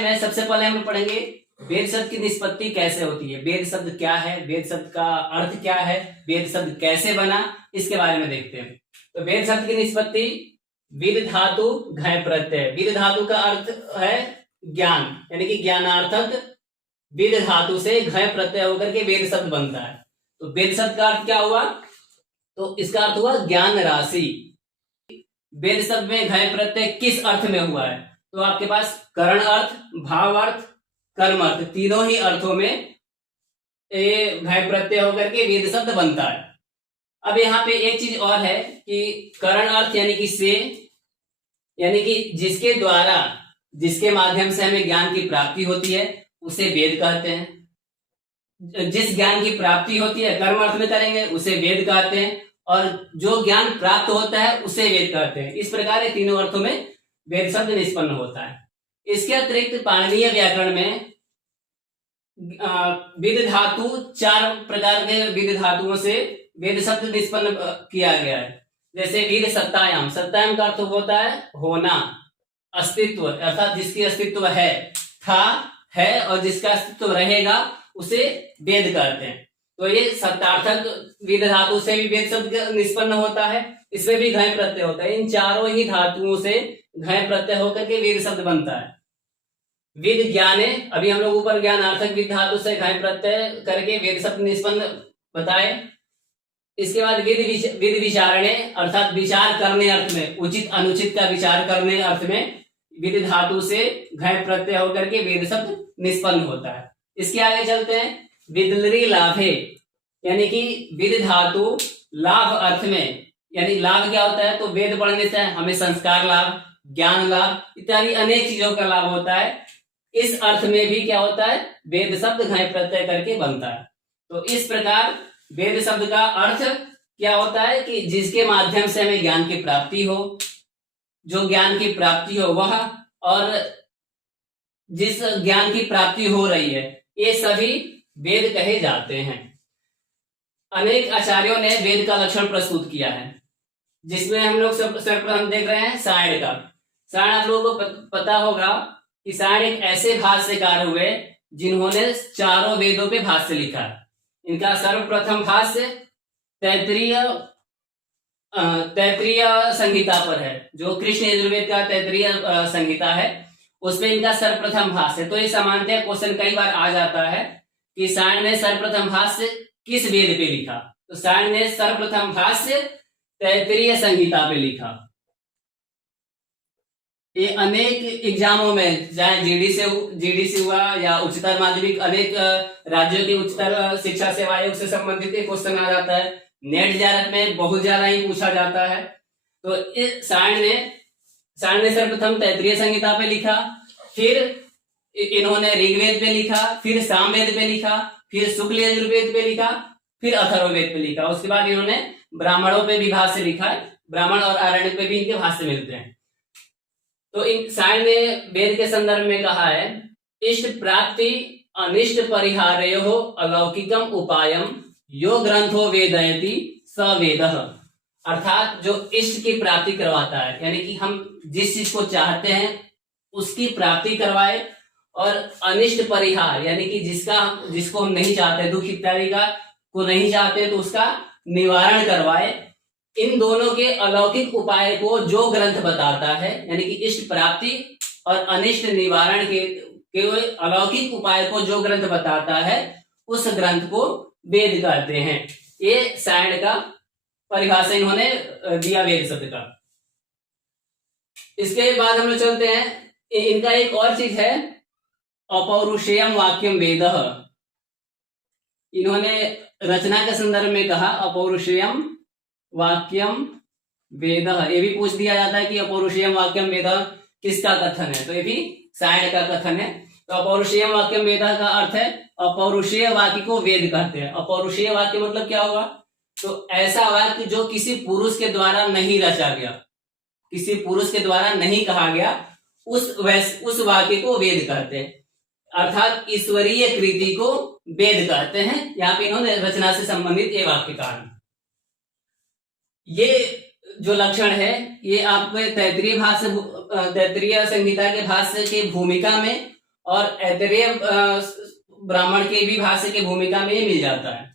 में सबसे पहले हम पढ़ेंगे वेद शब्द की निष्पत्ति कैसे होती है, वेद शब्द क्या है, वेद शब्द का अर्थ क्या है, वेद शब्द कैसे बना, इसके बारे में देखते हैं। तो वेद शब्द की निष्पत्ति विद धातु घय प्रत्यय। विद धातु का अर्थ है ज्ञान, यानी कि ज्ञानार्थक विद धातु से घय प्रत्यय होकर के वेद शब्द बनता है। तो वेद शब्द का अर्थ क्या हुआ, तो इसका अर्थ हुआ ज्ञान राशि। वेद शब्द में घय प्रत्यय किस अर्थ में हुआ है, तो आपके पास करण अर्थ, भाव अर्थ, कर्म अर्थ, तीनों ही अर्थों में घय प्रत्यय होकर के वेद शब्द बनता है। अब यहाँ पे एक चीज और है कि करण अर्थ यानी कि से, यानी कि जिसके द्वारा, जिसके माध्यम से हमें ज्ञान की प्राप्ति होती है उसे वेद कहते हैं। जिस ज्ञान की प्राप्ति होती है कर्म अर्थ में करेंगे उसे वेद कहते हैं, और जो ज्ञान प्राप्त होता है उसे वेद कहते हैं। इस प्रकार तीनों अर्थों में वेद शब्द निष्पन्न होता है। इसके अतिरिक्त पाणिनीय व्याकरण में विद धातु, 4 प्रकार के विद धातुओं से वेद शब्द निष्पन्न किया गया है। जैसे विद सत्तायाम, सत्तायाम का अर्थ होता है होना, अस्तित्व, अर्थात जिसकी अस्तित्व है, था, है, और जिसका अस्तित्व रहेगा उसे वेद कहते हैं। तो ये सत्तार्थक विद धातु से भी वेद शब्द निष्पन्न होता है, इसमें भी घय प्रत्यय होता है। इन चारों ही धातुओं से घय प्रत्यय होकर के वेद शब्द बनता है। विद ज्ञाने, अभी हम लोग ऊपर ज्ञानार्थक विद धातु से घय प्रत्यय करके वेद शब्द निष्पन्न बताए। इसके बाद विद विचारणे, अर्थात विचार करने अर्थ में, उचित अनुचित का विचार करने अर्थ में विद धातु से घय प्रत्यय होकर के वेद शब्द निष्पन्न होता है। इसके आगे चलते हैं। विदलरी लाभे, यानी कि विद धातु लाभ अर्थ में, यानी लाभ क्या होता है, तो वेद पढ़ने से हमें संस्कार लाभ, ज्ञान लाभ इत्यादि अनेक चीजों का लाभ होता है। इस अर्थ में भी क्या होता है, वेद शब्द घय प्रत्यय करके बनता है। तो इस प्रकार वेद शब्द का अर्थ क्या होता है कि जिसके माध्यम से हमें ज्ञान की प्राप्ति हो, जो ज्ञान की प्राप्ति हो वह, और जिस ज्ञान की प्राप्ति हो रही है, ये सभी वेद कहे जाते हैं। अनेक आचार्यों ने वेद का लक्षण प्रस्तुत किया है, जिसमें हम लोग सर्वप्रथम देख रहे हैं सायण का। सायण आप लोगों को पता होगा कि सायण एक ऐसे भाष्यकार हुए जिन्होंने चारों वेदों पे भाष्य लिखा। इनका सर्वप्रथम भाष्य तैत्तिरीय संहिता पर है, जो कृष्ण यजुर्वेद का तैत्तिरीय संहिता है, उसमें इनका सर्वप्रथम भाष्य। तो ये सामान्यतः क्वेश्चन कई बार आ जाता है कि सायण ने सर्वप्रथम भाष्य किस वेद पे लिखा, तो सायण ने सर्वप्रथम भाष्य तैत्तिरीय संहिता पे लिखा। ये अनेक एग्जामों में, चाहे जीडी से हुआ या उच्चतर माध्यमिक, अनेक राज्यों की उच्चतर शिक्षा सेवा आयोग से संबंधित एक क्वेश्चन आ जाता है। नेट जारक में बहुत ज्यादा ही पूछा जाता है। तो इस सायण ने सर्वप्रथम तैत्तिरीय संहिता पे लिखा, फिर इन्होंने ऋग्वेद पे लिखा, फिर सामवेद पे लिखा, फिर शुक्ल यजुर्वेद पे लिखा, फिर अथर्ववेद पे लिखा। उसके बाद इन्होंने ब्राह्मणों पे भी भाष्य लिखा है, ब्राह्मण और आरण्य पे भी इनके भाष्य मिलते हैं। तो इन सायण ने वेद के संदर्भ में कहा है, इष्ट प्राप्ति अनिष्ट परिहारयो अलौकिकम उपायम यो ग्रंथो वेदयति स वेदः। अर्थात जो इष्ट की प्राप्ति करवाता है, यानी कि हम जिस चीज को चाहते हैं उसकी प्राप्ति करवाए, और अनिष्ट परिहार यानी कि जिसको हम नहीं चाहते, दुख इत्यादि का को नहीं चाहते, तो उसका निवारण करवाए। इन दोनों के अलौकिक उपाय को जो ग्रंथ बताता है, यानी कि इष्ट प्राप्ति और अनिष्ट निवारण के अलौकिक उपाय को जो ग्रंथ बताता है, उस ग्रंथ को वेद कहते हैं। ये सायण का परिभाषा इन्होंने दिया वेद शब्द का। इसके बाद हम लोग चलते हैं, इनका एक और चीज है, अपौरुषेयम वाक्यम वेदः। इन्होंने रचना के संदर्भ में कहा अपौरुषेयम वाक्यम वेदः। ये भी पूछ दिया जाता है कि अपौरुषेयम वाक्यम वेदः किसका कथन है, तो ये भी सायण का कथन है। तो अपौरुषेयम वाक्यम वेदः का अर्थ है अपौरुषेय वाक्य को वेद कहते हैं। अपौरुषेय वाक्य मतलब क्या होगा, तो ऐसा वाक्य जो किसी पुरुष के द्वारा नहीं रचा गया, किसी पुरुष के द्वारा नहीं कहा गया, उस वाक्य को वेद कहते हैं। अर्थात ईश्वरीय कृति को वेद कहते हैं। यहाँ पे इन्होंने रचना से संबंधित ये वाक्य कहा। ये जो लक्षण है ये आपको तैत्तिरीय संहिता के भाष्य की भूमिका में और ऐतरेय ब्राह्मण के भी भाष्य की भूमिका में ये मिल जाता है।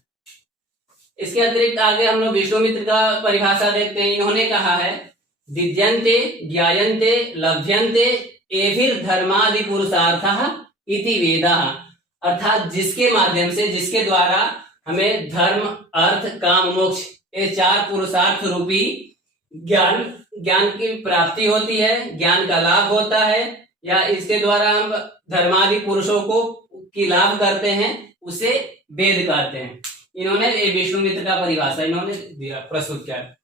इसके अतिरिक्त आगे हम लोग विश्वामित्र का परिभाषा देखते हैं। इन्होंने कहा है विद्यन्ते ज्ञायन्ते लभ्यन्ते एभिर धर्मादि पुरुषार्थः इति वेदाः, अर्थात जिसके माध्यम से, जिसके द्वारा हमें धर्म, अर्थ, काम, मोक्ष ये 4 पुरुषार्थ रूपी ज्ञान की प्राप्ति होती है, ज्ञान का लाभ होता है, या इसके द्वारा हम धर्मादि पुरुषों को की लाभ करते हैं, उसे वेद कहते हैं। इन्होंने विश्वामित्र का परिभाषा इन्होंने दिया, प्रस्तुत किया।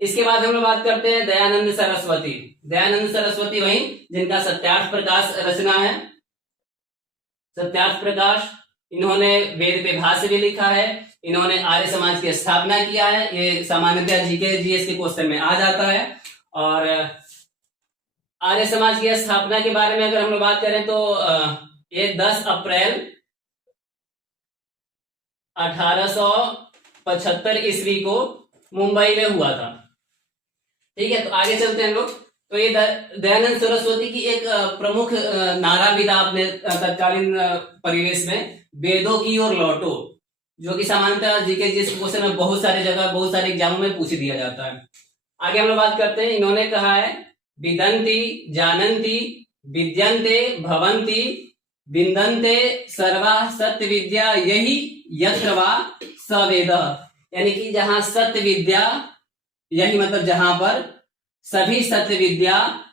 इसके बाद हम लोग बात करते हैं दयानंद सरस्वती। दयानंद सरस्वती वही जिनका सत्यार्थ प्रकाश रचना है, सत्यार्थ प्रकाश। इन्होंने वेद पे भाष्य भी लिखा है, इन्होंने आर्य समाज की स्थापना किया है। ये सामान्यतः जीके जीएस के क्वेश्चन में आ जाता है। और आर्य समाज की स्थापना के बारे में अगर हम लोग बात करें तो ये 10 अप्रैल 1875 ईस्वी को मुंबई में हुआ था। ठीक है, तो आगे चलते हैं हम लोग। तो ये दयानंद सरस्वती की एक प्रमुख नाराविदा अपने तत्कालीन परिवेश में वेदों की ओर लौटो, जो कि सामान्यतः जीके जिस क्वेश्चन में बहुत सारे जगह, बहुत सारे एग्जामों में पूछ दिया जाता है। आगे हम लोग बात करते हैं। इन्होंने कहा है विदन्ति जानन्ति विद्यन्ते भवन्ति विन्दन्ते सर्वा सत्य विद्या यही यत्र वा सवेद, यानी कि जहां सत्य विद्या, यही मतलब जहां पर सभी सत्य विद्या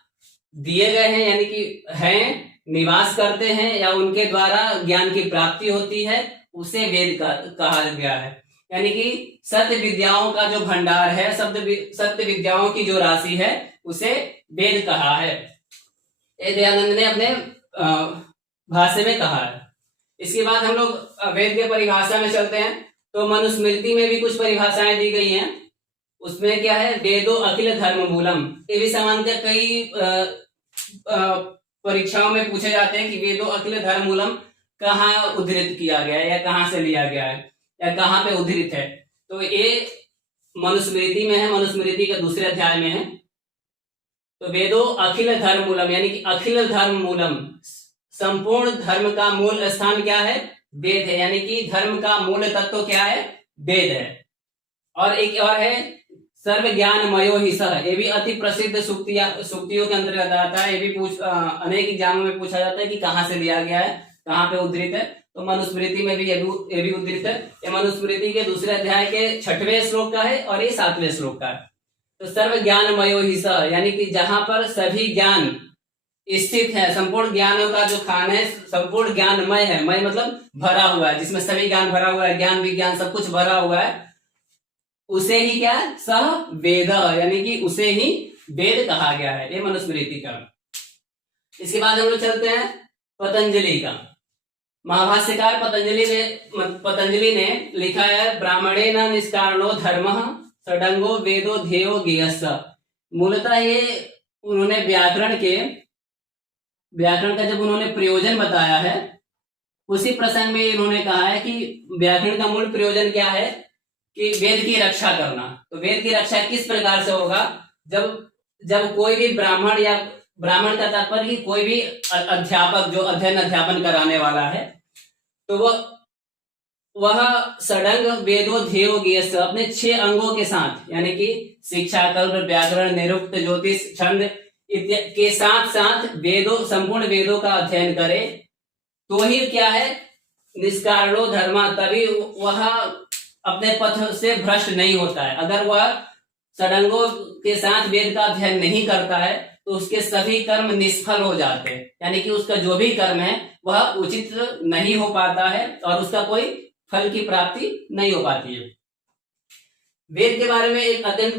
दिए गए हैं, यानी कि हैं, निवास करते हैं, या उनके द्वारा ज्ञान की प्राप्ति होती है, उसे वेद कहा गया है। यानी कि सत्य विद्याओं का जो भंडार है, सत्य विद्याओं की जो राशि है, उसे वेद कहा है। ये दयानंद ने अपने भाष्य में कहा है। इसके बाद हम लोग वेद के परिभाषा में चलते हैं। तो मनुस्मृति में भी कुछ परिभाषाएं दी गई हैं। उसमें क्या है, वेदो अखिल धर्म मूलम। ये भी सामान्यतः कई परीक्षाओं में पूछे जाते हैं कि वेदो अखिल धर्म मूलम कहाँ उद्धृत किया गया है, या कहाँ से लिया गया है, या कहाँ पे उद्धृत है। तो ये मनुस्मृति में है, मनुस्मृति के दूसरे अध्याय में है। तो वेदो अखिल धर्म मूलम, यानी कि अखिल धर्म मूलम, संपूर्ण धर्म का मूल स्थान क्या है, वेद है। यानी कि धर्म का मूल तत्व क्या है, वेद है। और एक और है सर्व ज्ञान मयो ही सह, ये भी अति प्रसिद्ध सूक्तियों के अंतर्गत आता है। ये भी अनेक एग्जामों में पूछा जाता है कि कहाँ से लिया गया है, कहाँ पे उद्धृत है। तो मनुस्मृति में भी ये भी उद्धृत है। ये मनुस्मृति के दूसरे अध्याय के 6वें श्लोक का है और ये 7वें श्लोक का है। तो सर्व ज्ञान मयो ही सह, यानी कि जहां पर सभी ज्ञान स्थित है, संपूर्ण ज्ञानों का जो खान है संपूर्ण ज्ञानमय है, मय मतलब भरा हुआ है, जिसमें सभी ज्ञान भरा हुआ है, ज्ञान विज्ञान सब कुछ भरा हुआ है, उसे ही क्या है, सह वेद, यानी कि उसे ही वेद कहा गया है। ये मनुस्मृति का। इसके बाद हम लोग चलते हैं पतंजलि का। महाभाष्यकार पतंजलि ने लिखा है ब्राह्मणेन निष्कारणो धर्मः षडंगो वेदो ध्येयो ज्ञेयः। मूलतः ये उन्होंने व्याकरण का जब उन्होंने प्रयोजन बताया है, उसी प्रसंग में इन्होंने कहा है कि व्याकरण का मूल प्रयोजन क्या है कि वेद की रक्षा करना। तो वेद की रक्षा किस प्रकार से होगा, जब कोई भी ब्राह्मण, या ब्राह्मण का तात्पर्य कि कोई भी अध्यापक जो अध्ययन अध्यापन कराने वाला है, तो वह षडंग वेदो ध्येयो ज्ञेयः अपने 6 अंगों के साथ, यानी कि शिक्षा, कल्प, व्याकरण, निरुक्त, ज्योतिष, छंद के साथ साथ संपूर्ण वेदों का अध्ययन करे, तो ही क्या है, निष्कारणो धर्मा, तभी वह अपने पथ से भ्रष्ट नहीं होता है। अगर वह षडंगों के साथ वेद का अध्ययन नहीं करता है तो उसके सभी कर्म निष्फल हो जाते हैं, यानी कि उसका जो भी कर्म है वह उचित नहीं हो पाता है और उसका कोई फल की प्राप्ति नहीं हो पाती है। वेद के बारे में एक अत्यंत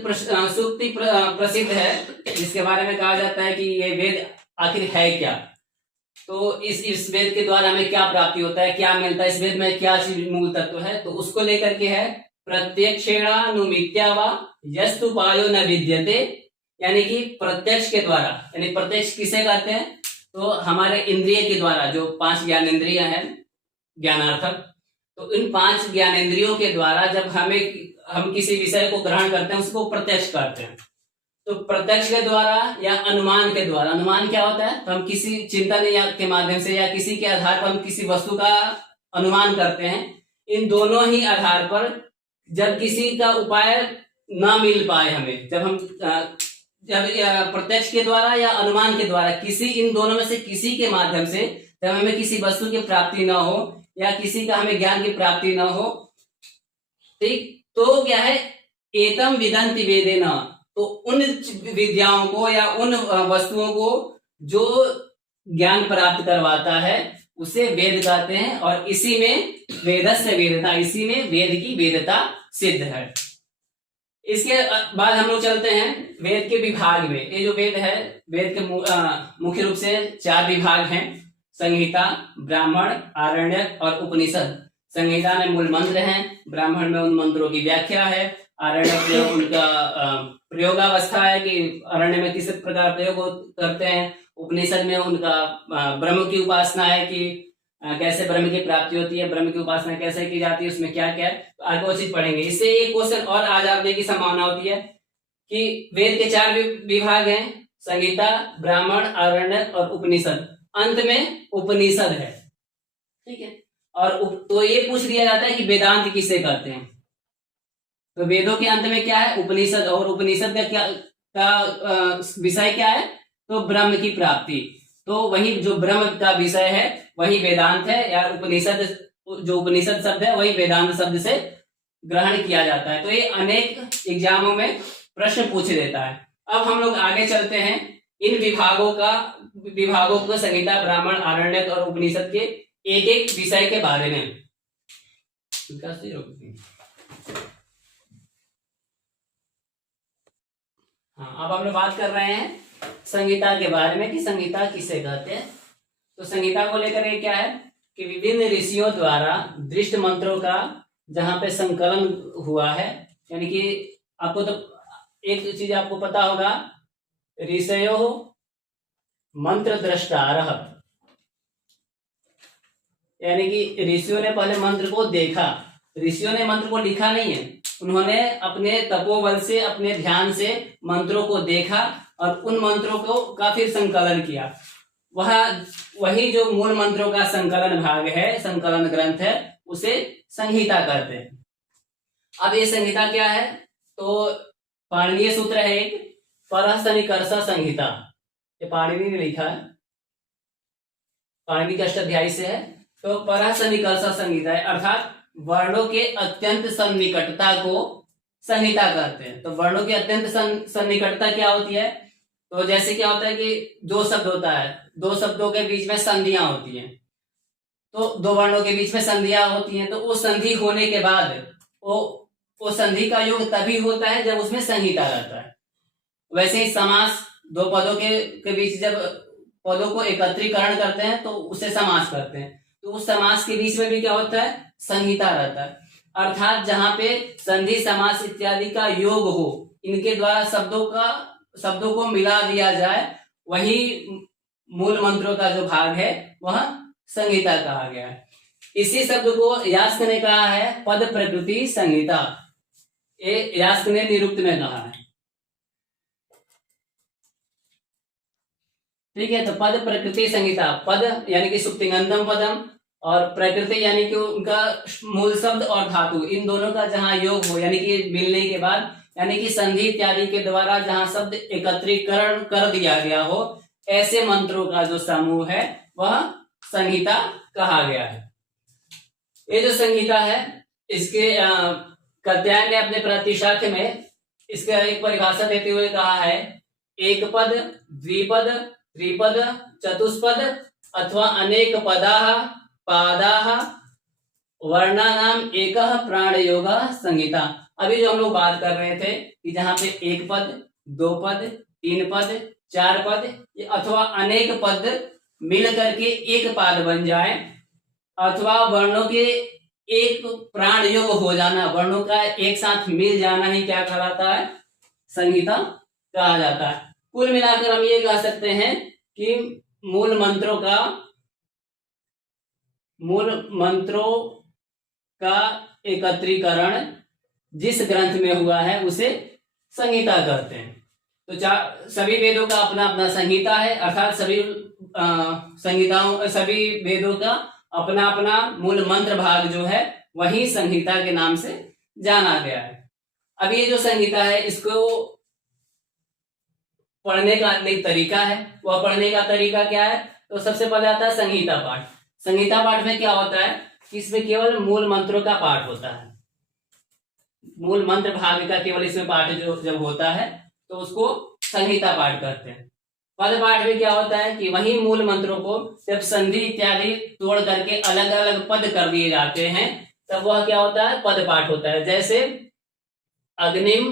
सूक्ति प्रसिद्ध है, जिसके बारे में कहा जाता है कि ये वेद आखिर है क्या। तो इस वेद के द्वारा हमें क्या प्राप्ति होता है, क्या मिलता है, इस वेद में क्या मूल तत्व है, तो उसको लेकर के है प्रत्यक्षेणानुमित्या वा यस्तुपायो न विद्यते, यानी कि प्रत्यक्ष के द्वारा, यानी प्रत्यक्ष किसे कहते हैं, तो हमारे इंद्रिय के द्वारा, जो 5 ज्ञानेंद्रिय हैं ज्ञानार्थक, तो इन 5 ज्ञानेंद्रियों के द्वारा जब हम किसी विषय को ग्रहण करते हैं उसको प्रत्यक्ष करते हैं। तो प्रत्यक्ष के द्वारा या अनुमान के द्वारा। अनुमान क्या होता है? तो हम किसी चिंतन या के माध्यम से या किसी के आधार पर हम किसी वस्तु का अनुमान करते हैं। इन दोनों ही आधार पर जब किसी का उपाय ना मिल पाए हमें, जब प्रत्यक्ष के द्वारा या अनुमान के द्वारा किसी इन दोनों में से किसी के माध्यम से जब हमें किसी वस्तु की प्राप्ति ना हो या किसी का हमें ज्ञान की प्राप्ति ना हो, ठीक, तो क्या है? एतम विदन्ति वेदेन, तो उन विद्याओं को या उन वस्तुओं को जो ज्ञान प्राप्त करवाता है उसे वेद कहते हैं। और इसी में वेदस्य वेदता, इसी में वेद की वेदता सिद्ध है। इसके बाद हम लोग चलते हैं वेद के विभाग में। ये जो वेद है, वेद के मुख्य रूप से 4 विभाग हैं: संहिता, ब्राह्मण, आरण्यक और उपनिषद। संहिता में मूल मंत्र हैं, ब्राह्मण में उन मंत्रों की व्याख्या है, आरण्यक में उनका प्रयोगावस्था है कि अरण्य में किस प्रकार प्रयोग करते हैं, उपनिषद में उनका ब्रह्म की उपासना है कि कैसे ब्रह्म की प्राप्ति होती है, ब्रह्म की उपासना कैसे की जाती है, उसमें क्या क्या है, तो आगे वो चीज पढ़ेंगे। इससे एक क्वेश्चन और आ जाने की संभावना होती है कि वेद के 4 विभाग हैं: संहिता, ब्राह्मण, आरण्यक और उपनिषद। अंत में उपनिषद है, ठीक है। और तो ये पूछ लिया जाता है कि वेदांत किसे कहते हैं? तो वेदों के अंत में क्या है? उपनिषद। और उपनिषद का विषय क्या है? तो ब्रह्म की प्राप्ति। तो वही जो ब्रह्म का विषय है वही वेदांत है, या उपनिषद, जो उपनिषद शब्द है वही वेदांत शब्द से ग्रहण किया जाता है। तो ये अनेक एग्जामों में प्रश्न पूछ देता है। अब हम लोग आगे चलते हैं इन विभागों को संहिता, ब्राह्मण, आरण्यक और उपनिषद के एक एक विषय के बारे में। हाँ, अब हम लोग बात कर रहे हैं संहिता के बारे में कि संहिता किसे कहते हैं। तो संहिता को लेकर ये क्या है कि विभिन्न ऋषियों द्वारा दृष्ट मंत्रों का जहां पे संकलन हुआ है, यानी कि आपको तो एक चीज आपको पता होगा, ऋषयो मंत्र द्रष्टारः, यानी कि ऋषियों ने पहले मंत्र को देखा। ऋषियों ने मंत्र को लिखा नहीं है, उन्होंने अपने तपोबल से, अपने ध्यान से मंत्रों को देखा और उन मंत्रों का फिर संकलन किया। वही जो मूल मंत्रों का संकलन भाग है, संकलन ग्रंथ है, उसे संहिता कहते हैं। अब ये संहिता क्या है? तो पाणिनीय सूत्र है एक, परसनिकर्ष संहिता। ये पाणिनि ने लिखा है, पाणिनि के अष्टाध्यायी से है। तो परसनिकर्ष संहिता है, अर्थात वर्णों के अत्यंत सन्निकटता को संहिता कहते हैं। तो वर्णों की अत्यंत सन्निकटता क्या होती है? तो जैसे क्या होता है कि 2 शब्द होता है, 2 शब्दों के बीच में संधियां होती हैं, तो 2 वर्णों के बीच में संधियां होती हैं, तो वो संधि होने के बाद वो संधि का योग तभी होता है जब उसमें संहिता रहता है। वैसे ही समास, 2 पदों के बीच जब पदों को एकत्रीकरण करते हैं तो उसे समास करते हैं। तो उस समास के बीच में भी क्या होता है? संहिता रहता है। अर्थात जहां पे संधि, समास इत्यादि का योग हो, इनके द्वारा शब्दों को मिला दिया जाए, वही मूल मंत्रों का जो भाग है वह संहिता कहा गया है। इसी शब्द को यास्क ने कहा है पद प्रकृति संहिता। ये यास्क ने निरुक्त में कहा है, ठीक है। तो पद प्रकृति संहिता, पद यानी कि सुप्तिंगंतम पदम, और प्रकृति यानी कि उनका मूल शब्द और धातु, इन दोनों का जहां योग हो, यानी कि मिलने के बाद, यानी कि संधि इत्यादि के द्वारा जहां शब्द एकत्रीकरण कर दिया गया हो, ऐसे मंत्रों का जो समूह है वह संहिता कहा गया है। ये जो संहिता है, इसके कात्यायन ने अपने प्रतिशाख में इसका एक परिभाषा देते हुए कहा है, एक पद, द्विपद, त्रिपद, चतुष्पद अथवा अनेक पदाः पादाः वर्णानाम एकः प्राणयोगः संहिता। अभी जो हम लोग बात कर रहे थे कि जहां पे 1 पद, 2 पद, 3 पद, 4 पद अथवा अनेक पद मिल करके एक पाद बन जाए, अथवा वर्णों के एक प्राण योग हो जाना, वर्णों का एक साथ मिल जाना ही क्या कहलाता है? संहिता कहा जाता है। कुल मिलाकर हम ये कह सकते हैं कि मूल मंत्रों का एकत्रीकरण जिस ग्रंथ में हुआ है उसे संहिता कहते हैं। तो सभी वेदों का अपना अपना संहिता है, अर्थात सभी संहिताओं, सभी वेदों का अपना अपना मूल मंत्र भाग जो है वही संहिता के नाम से जाना गया है। अब ये जो संहिता है इसको पढ़ने का एक तरीका है, वह पढ़ने का तरीका क्या है? तो सबसे पहले आता है संहिता पाठ। संहिता पाठ में क्या होता है कि इसमें केवल मूल मंत्रों का पाठ होता है, मूल मंत्र भाग का केवल इसमें पाठ जो जब होता है तो उसको संहिता पाठ कहते हैं। पद पाठ में क्या होता है कि वही मूल मंत्रों को जब संधि इत्यादि तोड़ करके अलग अलग पद कर दिए जाते हैं तब वह क्या होता है? पद पाठ होता है। जैसे अग्निम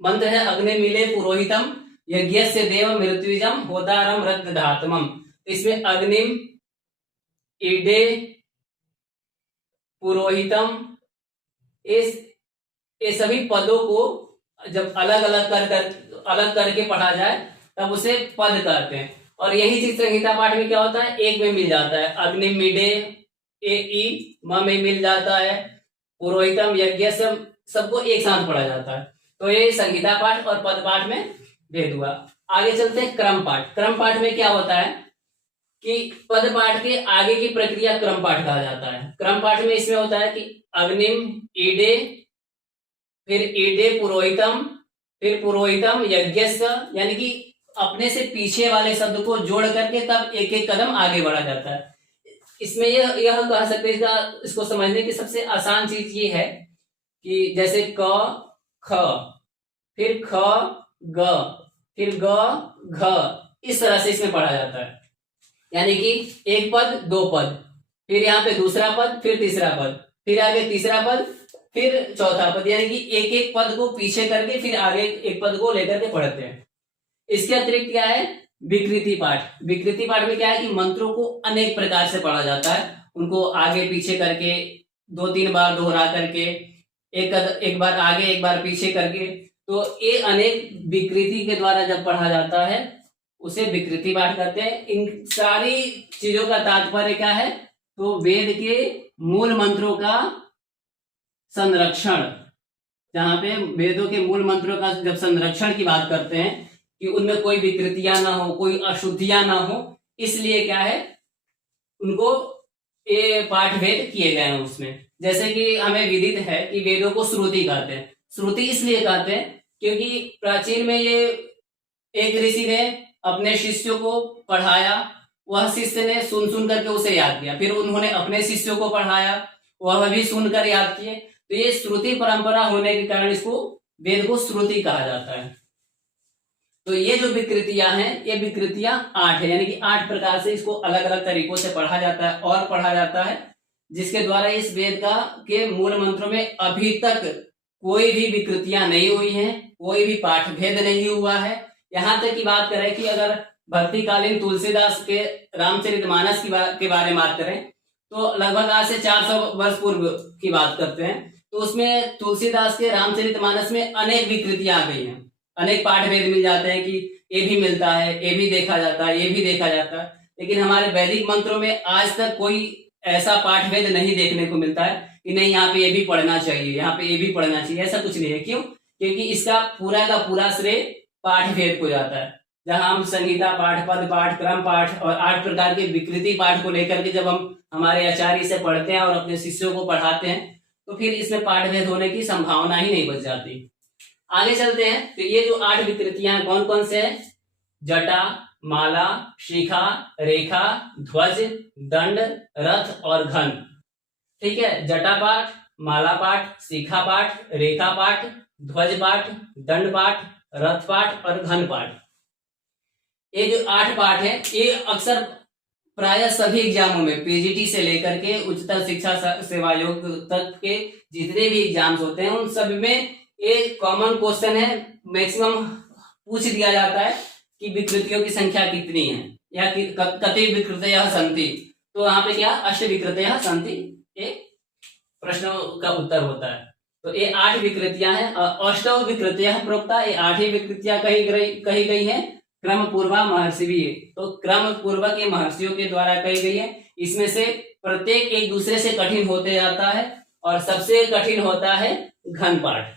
मंत्र है, अग्नि मिले पुरोहितम यज्ञस्य देव मृत्युजम होतारम रक्तधातमम। इसमें अग्निम, ईडे, पुरोहितम, ये सभी पदों को जब अलग अलग करके पढ़ा जाए तब उसे पद कहते हैं। और यही चीज संहिता पाठ में क्या होता है? एक में मिल जाता है। अग्नि मिडे ए ई म में मिल जाता है, पुरोहितम यज्ञ सबको एक साथ पढ़ा जाता है। तो ये संहिता पाठ और पद पाठ में भेद हुआ। आगे चलते हैं क्रम पाठ। क्रम पाठ में क्या होता है कि पद पाठ के आगे की प्रक्रिया क्रम पाठ कहा जाता है। क्रम पाठ में इसमें होता है कि अग्निम, ईडे, फिर ईडे पुरोहितम, फिर पुरोहितम यज्ञस्य, यानी कि अपने से पीछे वाले शब्द को जोड़ करके तब एक एक कदम आगे बढ़ा जाता है। इसमें यह कह सकते हैं, इसको समझने की सबसे आसान चीज ये है कि जैसे क ख, फिर ख ग, फिर ग घ, इस तरह से इसमें पढ़ा जाता है। यानी कि एक पद, दो पद, फिर यहाँ पे दूसरा पद, फिर तीसरा पद, फिर आगे तीसरा पद, फिर चौथा पद, यानी कि एक एक पद को पीछे करके फिर आगे एक पद को लेकर के पढ़ते हैं। इसके अतिरिक्त क्या है? विकृति पाठ। विकृति पाठ में क्या है कि मंत्रों को अनेक प्रकार से पढ़ा जाता है, उनको आगे पीछे करके 2-3 बार दोहरा करके, एक बार आगे एक बार पीछे करके, तो ये अनेक विकृति के द्वारा जब पढ़ा जाता है उसे विकृति पाठ कहते हैं। इन सारी चीजों का तात्पर्य क्या है? तो वेद के मूल मंत्रों का संरक्षण, जहां पे वेदों के मूल मंत्रों का जब संरक्षण की बात करते हैं कि उनमें कोई विकृतियां ना हो, कोई अशुद्धियां ना हो, इसलिए क्या है उनको ये पाठ भेद किए गए हैं उसमें। जैसे कि हमें विदित है कि वेदों को श्रुति कहते हैं। श्रुति इसलिए कहते हैं क्योंकि प्राचीन में ये एक ऋषि ने अपने शिष्यों को पढ़ाया, वह शिष्य ने सुन सुन करके उसे याद किया, फिर उन्होंने अपने शिष्यों को पढ़ाया, वह भी सुनकर याद किए। तो ये श्रुति परंपरा होने के कारण इसको वेद को श्रुति कहा जाता है। तो ये जो विकृतियां हैं, ये विकृतियां 8 है, यानी कि 8 प्रकार से इसको अलग अलग तरीकों से पढ़ा जाता है और पढ़ा जाता है, जिसके द्वारा इस वेद का के मूल मंत्रों में अभी तक कोई भी विकृतियां नहीं हुई हैं, कोई भी पाठ भेद नहीं हुआ है। यहाँ तक की बात करें कि अगर भक्तिकालीन तुलसीदास के रामचरितमानस के बारे में बात करें तो लगभग आज से 400 वर्ष पूर्व की बात करते हैं, तो उसमें तुलसीदास के रामचरितमानस में अनेक विकृतियां आ गई हैं, अनेक पाठ भेद मिल जाते हैं कि ये भी मिलता है, ये भी देखा जाता है, ये भी देखा जाता है। लेकिन हमारे वैदिक मंत्रों में आज तक कोई ऐसा पाठ भेद नहीं देखने को मिलता है कि नहीं यहाँ पे ये भी पढ़ना चाहिए, यहाँ पे ये भी पढ़ना चाहिए, ऐसा कुछ नहीं है। क्यों? क्योंकि इसका पूरा का पूरा श्रेय पाठ भेद को जाता है। जहां हम संहिता पाठ, पद पाठ, क्रम पाठ और 8 प्रकार के विकृति पाठ को लेकर के जब हम हमारे आचार्य से पढ़ते हैं और अपने शिष्यों को पढ़ाते हैं तो फिर इसमें पाठ भेद होने की संभावना ही नहीं बच जाती। आगे चलते हैं। तो ये जो 8 विकृतियां कौन कौन से हैं? जटा, माला, शिखा, रेखा, ध्वज, दंड, रथ और घन। ठीक है, जटा पाठ, माला पाठ, शिखा पाठ, रेखा पाठ, ध्वज पाठ, दंड पाठ, रथ पाठ और घन पाठ। ये जो 8 पाठ है ये अक्सर प्राय सभी एग्जामों में पीजीटी से लेकर के उच्चतर शिक्षा सेवा आयोग तक के जितने भी एग्जाम्स होते हैं उन सब में ये कॉमन क्वेश्चन है, मैक्सिमम पूछ दिया जाता है कि विकृतियों की संख्या कितनी है या कति विकृतयः सन्ति। तो यहाँ पे क्या अष्ट विकृतयः सन्ति ये प्रश्न का उत्तर होता है। तो ये 8 विकृतियां हैं। अष्टौ विकृतयः प्रोक्ता, ये 8 ही विकृतियां कही गई हैं। क्रम पूर्वा महर्षि भी, तो क्रम पूर्वक ये महर्षियों के द्वारा कही गई है। इसमें से प्रत्येक एक दूसरे से कठिन होते जाता है और सबसे कठिन होता है घन पाठ।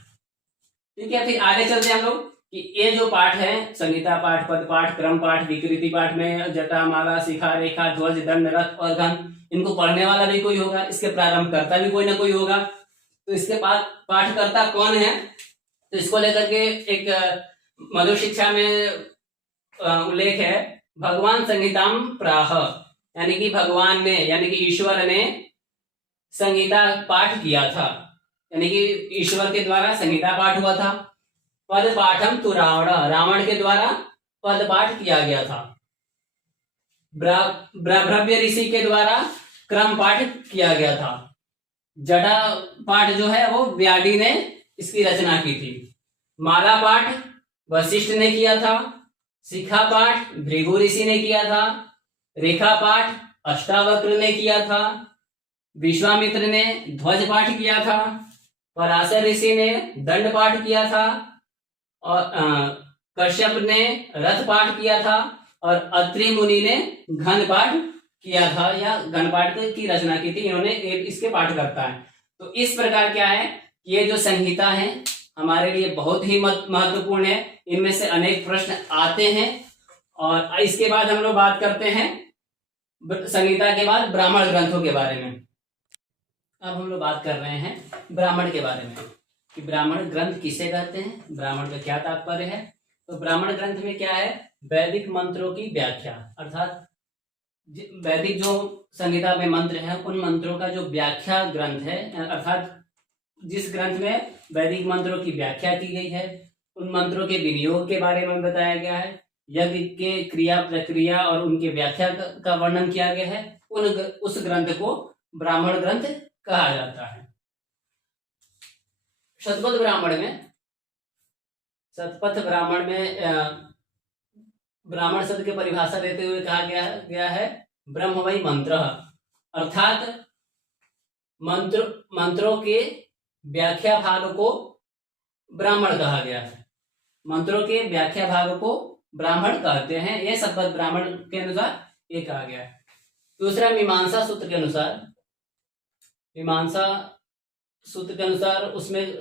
ठीक है, फिर आगे चलते हैं हम लोग कि ये जो पाठ है, संहिता पाठ, पद पाठ, क्रम पाठ, विकृति पाठ में जटा, माला, शिखा, रेखा, ध्वज, दंड, रथ और गण, इनको पढ़ने वाला भी कोई होगा, इसके प्रारंभकर्ता भी कोई ना कोई होगा। तो इसके बाद पाठकर्ता कौन है, तो इसको लेकर के एक मधुर शिक्षा में उल्लेख है, भगवान संहिताम प्राह, यानी कि भगवान ने, यानी कि ईश्वर ने संहिता पाठ किया था, यानी कि ईश्वर के द्वारा संहिता पाठ हुआ था। पद पाठम तु रावण, रावण के द्वारा पद पाठ किया गया था। ब्रह्मभ्य ऋषि के द्वारा क्रम पाठ किया गया था। जटा पाठ जो है वो व्याडी ने इसकी रचना की थी। माला पाठ वशिष्ठ ने किया था। शिखा पाठ भृगु ऋषि ने किया था। रेखा पाठ अष्टावक्र ने किया था। विश्वामित्र ने ध्वज पाठ किया था। पराशर ऋषि ने दंड पाठ किया था और कश्यप ने रथ पाठ किया था और अत्रि मुनि ने घन पाठ किया था या घन पाठ की रचना की थी। इन्होंने इसके पाठ करता है। तो इस प्रकार क्या है, ये जो संहिता है हमारे लिए बहुत ही महत्वपूर्ण है। इनमें से अनेक प्रश्न आते हैं और इसके बाद हम लोग बात करते हैं संहिता के बाद ब्राह्मण ग्रंथों के बारे में। अब हम लोग बात कर रहे हैं ब्राह्मण के बारे में कि ब्राह्मण ग्रंथ किसे कहते हैं, ब्राह्मण का क्या तात्पर्य है। तो ब्राह्मण ग्रंथ में क्या है, वैदिक मंत्रों की व्याख्या, अर्थात वैदिक जो संहिता में मंत्र है उन मंत्रों का जो व्याख्या ग्रंथ है, अर्थात जिस ग्रंथ में वैदिक मंत्रों की व्याख्या की गई है, उन मंत्रों के विनियोग के बारे में बताया गया है, यज्ञ के क्रिया प्रक्रिया और उनके व्याख्या का वर्णन किया गया है, उस ग्रंथ को ब्राह्मण ग्रंथ कहा जाता है। शतपथ ब्राह्मण में ब्राह्मण शब्द की परिभाषा देते हुए कहा गया है ब्रह्म वै मंत्र, अर्थात मंत्रों के व्याख्या भाग को ब्राह्मण कहा गया है। मंत्रों के व्याख्या भाग को ब्राह्मण कहते हैं, यह शतपथ ब्राह्मण के अनुसार ये कहा गया है। दूसरा मीमांसा सूत्र के अनुसार उसमें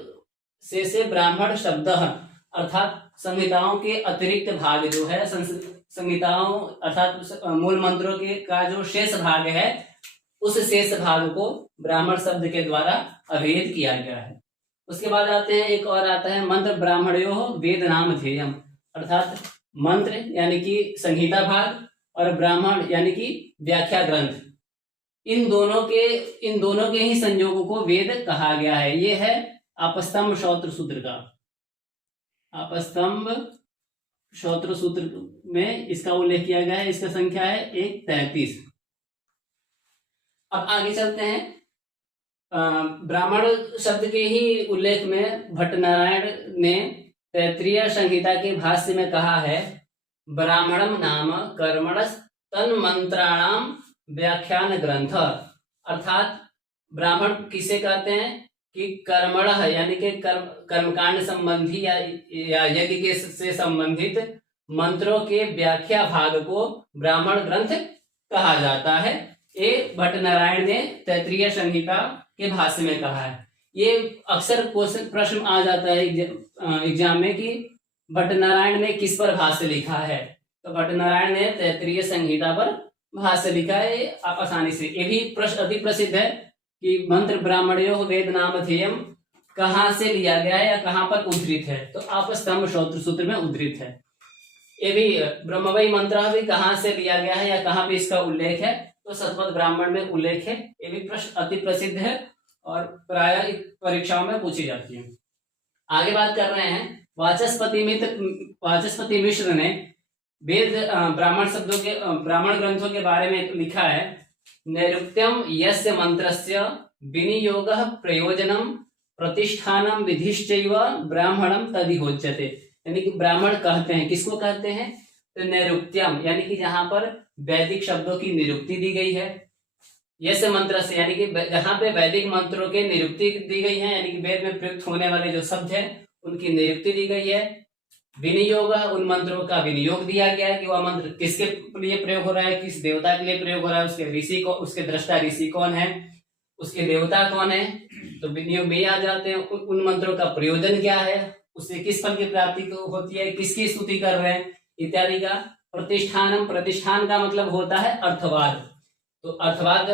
से ब्राह्मण शब्द, अर्थात संहिताओं के अतिरिक्त भाग जो है, संहिताओं अर्थात मूल मंत्रों के का जो शेष भाग है, उस शेष भाग को ब्राह्मण शब्द के द्वारा अभेद किया गया है। उसके बाद आते हैं, एक और आता है मंत्र ब्राह्मणयो वेद नाम ध्येयम, अर्थात मंत्र यानी कि संहिता भाग और ब्राह्मण यानी कि व्याख्या ग्रंथ, इन दोनों के ही संयोगों को वेद कहा गया है। ये है आपस्तंभ श्रोत्र सूत्र का। आपस्तंभ श्रोत्र सूत्र में इसका उल्लेख किया गया है। इसका संख्या है 133। अब आगे चलते हैं। ब्राह्मण शब्द के ही उल्लेख में भट्टनारायण ने तैत्तिरीय संहिता के भाष्य में कहा है, ब्राह्मणम नाम कर्मणस् तन्मंत्राणाम व्याख्यान ग्रंथ, अर्थात ब्राह्मण किसे कहते हैं कि कर्मण यानी कि कर्मकांड संबंधी या यज्ञ के से संबंधित मंत्रों के व्याख्या भाग को ब्राह्मण ग्रंथ कहा जाता है। ये भट्टनारायण ने तैत्तिरीय संहिता के भाष्य में कहा है। ये अक्सर प्रश्न आ जाता है एग्जाम में कि भट्टनारायण ने किस पर भाष्य लिखा है। तो भट्टनारायण ने तैत्तिरीय संहिता पर भाष्य लिखा है। आप आसानी से, ये भी प्रश्न अति प्रसिद्ध है कि मंत्र ब्राह्मणयो वेद नाम ध्येयम कहाँ से लिया गया है या कहाँ पर उद्धृत है। तो आपस्तंभ श्रोत्र सूत्र में उद्धृत है। ये भी ब्रह्म वै मंत्र भी कहाँ से लिया गया है या कहाँ पे इसका उल्लेख है, तो शतपथ ब्राह्मण में उल्लेख है। ये भी प्रश्न अति प्रसिद्ध है और प्रायः परीक्षाओं में पूछी जाती है। आगे बात कर रहे हैं, वाचस्पति मिश्र ने वेद ब्राह्मण ग्रंथों के बारे में लिखा है, नैरुक्त्यम यस्य मंत्रस्य विनियोगः प्रयोजनम प्रतिष्ठानम विधिश्चैव ब्राह्मणम तदिहोच्यते। यानी कि ब्राह्मण कहते हैं, किसको कहते हैं, तो नैरुक्त्यम यानी कि जहां पर वैदिक शब्दों की निरुक्ति दी गई है, यस्य मंत्र से यानी कि जहां पे वैदिक मंत्रों के निरुक्ति दी गई है, यानी कि वेद में प्रयुक्त होने वाले जो शब्द है उनकी निरुक्ति दी गई है। विनियोग, उन मंत्रों का विनियोग दिया गया है कि वह मंत्र किसके लिए प्रयोग हो रहा है, किस देवता के लिए प्रयोग हो रहा है, उसके ऋषि को, उसके दृष्टा ऋषि कौन है, उसके देवता कौन है, तो विनियोग में आ जाते हैं। उन मंत्रों का प्रयोजन क्या है, उससे किस फल की प्राप्ति होती है, किसकी स्तुति कर रहे हैं इत्यादि का। प्रतिष्ठानम, प्रतिष्ठान का मतलब होता है अर्थवाद। तो अर्थवाद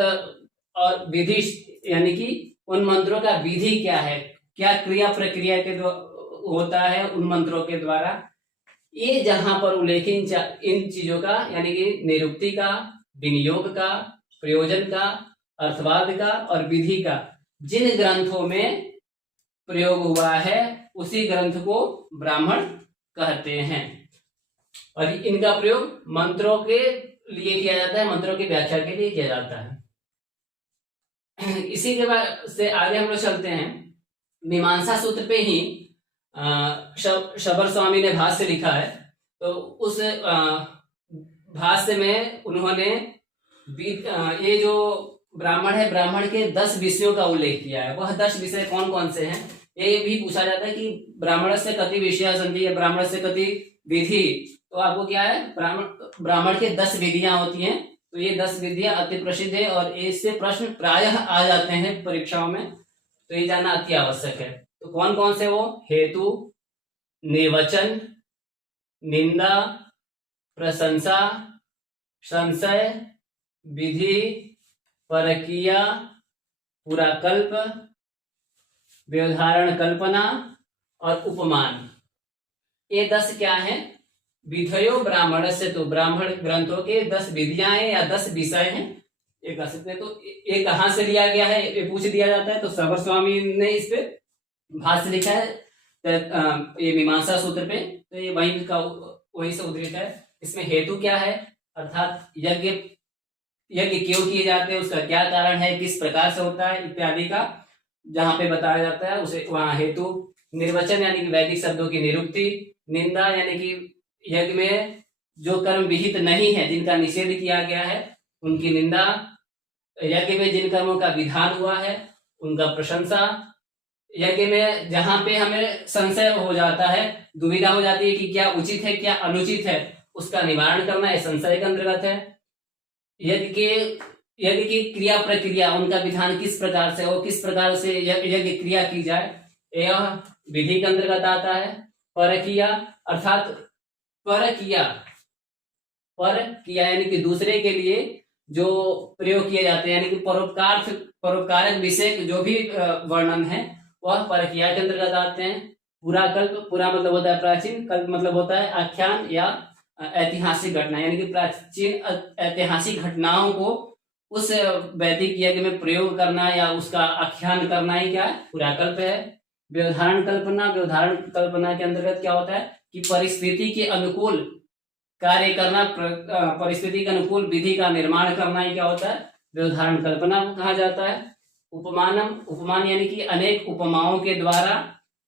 और विधि यानी कि उन मंत्रों का विधि क्या है, क्या क्रिया प्रक्रिया के होता है उन मंत्रों के द्वारा, ये जहां पर उल्लेखित इन चीजों का यानी कि निरुक्ति का, विनियोग का, प्रयोजन का, अर्थवाद का और विधि का जिन ग्रंथों में प्रयोग हुआ है उसी ग्रंथ को ब्राह्मण कहते हैं। और इनका प्रयोग मंत्रों के लिए किया जाता है, मंत्रों की व्याख्या के लिए किया जाता है। इसी के बाद से आगे हम लोग चलते हैं। मीमांसा सूत्र पे ही शबर स्वामी ने भाष्य लिखा है। तो उस भाष्य में उन्होंने ये जो ब्राह्मण है, ब्राह्मण के 10 विषयों का उल्लेख किया है। वह 10 विषय कौन कौन से हैं ये भी पूछा जाता है कि ब्राह्मण से कति विषया संति, ब्राह्मण से कति विधि। तो आपको क्या है, ब्राह्मण के 10 विधियां होती हैं। तो ये 10 विधियां अति प्रसिद्ध है और इससे प्रश्न प्रायः आ जाते हैं परीक्षाओं में, तो ये जानना अति आवश्यक है। तो कौन कौन से वो, हेतु, निर्वचन, निंदा, प्रशंसा, संशय, विधि, परकीया, पुराकल्प, व्यवधारण कल्पना और उपमान। ये 10 क्या है, विधयो ब्राह्मण से, तो ब्राह्मण ग्रंथों के 10 विधियां हैं या 10 विषय हैं ये कह सकते हैं। तो ये कहाँ से लिया गया है ये पूछ दिया जाता है। तो शबर स्वामी ने इस पे भाष्य लिखा है ये मीमांसा सूत्र पे, तो ये वही से उद्धृत है। इसमें हेतु क्या है, अर्थात यज्ञ क्यों किए जाते हैं, उसका क्या कारण है, किस प्रकार से होता है इत्यादि का जहाँ पे बताया जाता है उसे वहां हेतु। निर्वचन यानी कि वैदिक शब्दों की निरुक्ति। निंदा यानी कि यज्ञ में जो कर्म विहित नहीं है, जिनका निषेध किया गया है उनकी निंदा। यज्ञ में जिन कर्मों का विधान हुआ है उनका प्रशंसा। यज्ञ में जहां पे हमें संशय हो जाता है, दुविधा हो जाती है कि क्या उचित है क्या अनुचित है, उसका निवारण करना यह संशय के अंतर्गत है। यज्ञ की क्रिया प्रक्रिया, उनका विधान किस प्रकार से हो, किस प्रकार से यज्ञ क्रिया की जाए, यह विधि के अंतर्गत आता है। परकिया अर्थात परकिया यानी कि दूसरे के लिए जो प्रयोग किए जाते हैं, यानी कि परोपकारक विषय जो भी वर्णन है वह परकिया के अंतर्गत आते हैं। पूरा कल्प, पूरा मतलब होता है प्राचीन, कल्प मतलब होता है आख्यान या ऐतिहासिक घटना, यानी कि प्राचीन ऐतिहासिक घटनाओं को उस वैदिक यज्ञ में प्रयोग करना या उसका आख्यान करना ही क्या है, पुराकल्प है। व्यवधारण कल्पना के अंतर्गत क्या होता है कि परिस्थिति के अनुकूल कार्य करना, परिस्थिति के अनुकूल विधि का निर्माण करना ही क्या होता है, व्यवधारण कल्पना कहा जाता है। उपमान यानी कि अनेक उपमाओं के द्वारा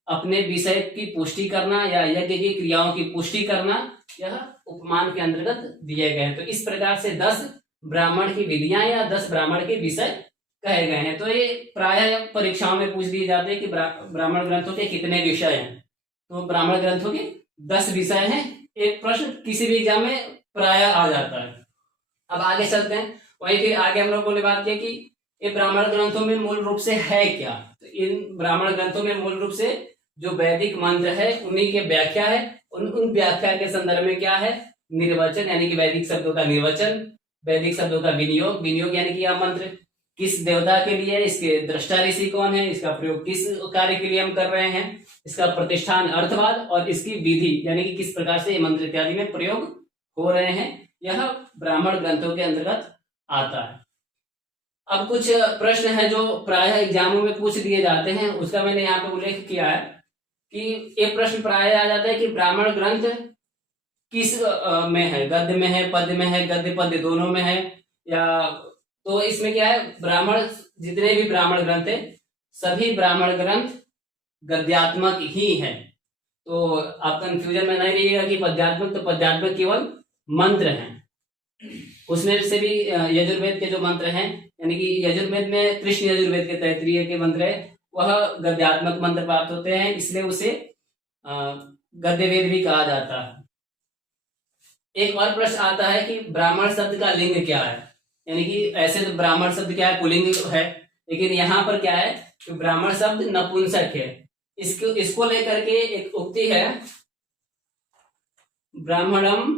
अपने विषय की पुष्टि करना या यज्ञ की क्रियाओं की पुष्टि करना, यह उपमान के अंतर्गत दिए गए हैं। तो इस प्रकार से 10 ब्राह्मण की विधियां या 10 ब्राह्मण के विषय कहे गए हैं। तो ये प्रायः परीक्षाओं में पूछ दिए जाते हैं कि ब्राह्मण ग्रंथों के कितने विषय हैं। तो ब्राह्मण ग्रंथों के 10 विषय हैं। एक प्रश्न किसी भी एग्जाम में प्रायः आ जाता है। अब आगे चलते हैं। वहीं फिर आगे हम लोगों ने बात की कि ये ब्राह्मण ग्रंथों में मूल रूप से है क्या। तो इन ब्राह्मण ग्रंथों में मूल रूप से जो वैदिक मंत्र है उन्हीं के व्याख्या है। उन व्याख्या के संदर्भ में क्या है, निर्वचन यानी कि वैदिक शब्दों का निर्वचन, वैदिक शब्दों का विनियोग यानी कि यह मंत्र किस देवता के लिए, इसके दृष्टा ऋषि कौन है, इसका प्रयोग किस कार्य के लिए हम कर रहे हैं, इसका प्रतिष्ठान अर्थवाद और इसकी विधि यानी कि किस प्रकार से ये मंत्र इत्यादि में प्रयोग हो रहे हैं, यह ब्राह्मण ग्रंथों के अंतर्गत आता है। अब कुछ प्रश्न है जो प्रायः एग्जामों में पूछ दिए जाते हैं, उसका मैंने यहाँ पे उल्लेख किया है कि एक प्रश्न प्रायः आ जाता है कि ब्राह्मण ग्रंथ किस में है, गद्य में है, पद्य में है, गद्य पद्य दोनों में है या। तो इसमें क्या है, ब्राह्मण जितने भी ब्राह्मण ग्रंथ है सभी ब्राह्मण ग्रंथ गद्यात्मक ही है। तो आप कंफ्यूजन में नहीं रहिएगा कि पद्यात्मक, तो पद्यात्मक केवल मंत्र हैं। उसमें से भी यजुर्वेद के जो मंत्र हैं, यानी कि यजुर्वेद में कृष्ण यजुर्वेद के तैत्तिरीय के मंत्र है वह गद्यात्मक मंत्र प्राप्त होते हैं, इसलिए उसे गद्यवेद भी कहा जाता है। एक और प्रश्न आता है कि ब्राह्मण शब्द का लिंग क्या है, यानी कि ऐसे तो ब्राह्मण शब्द क्या है, पुल्लिंग है, लेकिन यहाँ पर क्या है कि ब्राह्मण शब्द नपुंसक है। इसको लेकर के एक उक्ति है, ब्राह्मणम